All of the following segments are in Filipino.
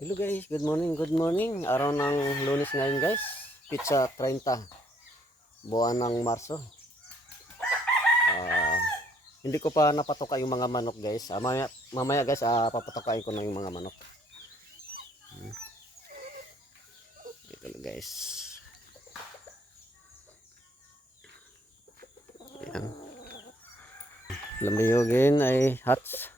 Hello guys, good morning, good morning. Araw ng Lunes ngayon guys. Pizza 30, buwan ng Marso. Hindi ko pa napatoka yung mga manok guys. Mamaya guys, papatokain ko na yung mga manok. Ito na guys. Ayan. Lamiyogin ay hats.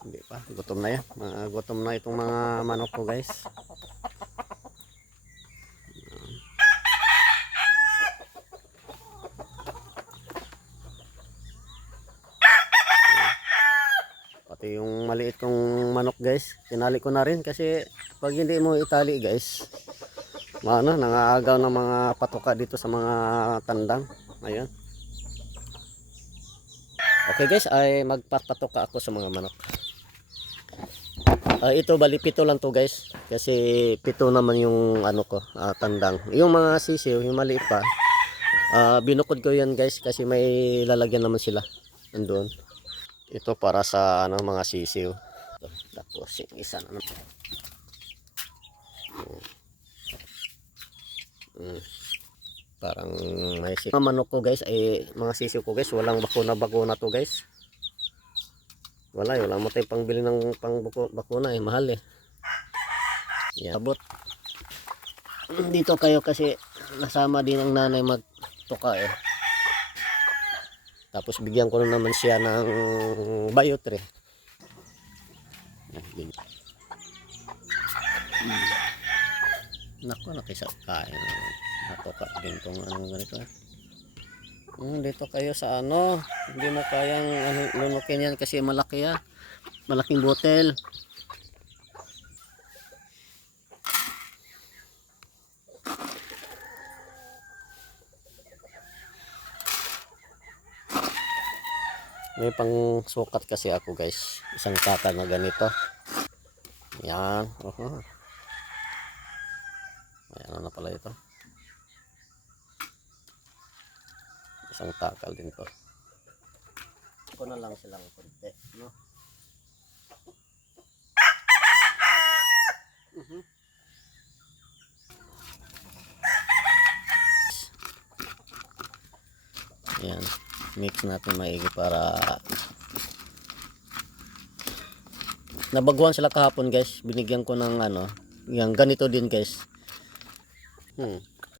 Hindi pa, gutom na yan. Gutom na itong mga manok ko guys. Pati yung maliit kong manok guys, tinali ko na rin kasi pag hindi mo itali guys, nangaagaw ng mga patoka dito sa mga tandang. Ayun. Okay guys, ay magpapatoka ako sa mga manok. Ito bali 7 lang to guys, kasi 7 naman yung ano ko, tandang. Yung mga sisiw, yung maliit pa, binukod ko yan guys kasi may lalagyan naman sila nandoon. Ito para sa mga sisiw. Tapos yung isa na naman. Parang may mga manok ko guys, ay mga sisiw ko guys, walang bakuna to guys. Wala mo tayong pangbili ng bakuna mahal eh. Yan. Abot. Dito kayo kasi nasama din ang nanay magtuka eh. Tapos bigyan ko na naman siya ng biotre. Nako, nakisa kain. Natuka din tong ganito. Dito kayo sa hindi mo kayang lunukin yan kasi malaki malaking botel. May pang sukat kasi ako guys, isang taka na ganito. Yan. Ayan na pala ito. Isang takal din to. Ko na lang silang konti, no? Ayan, mix natin maigi para nabaguhan sila kahapon guys. Binigyan ko ng yung ganito din guys.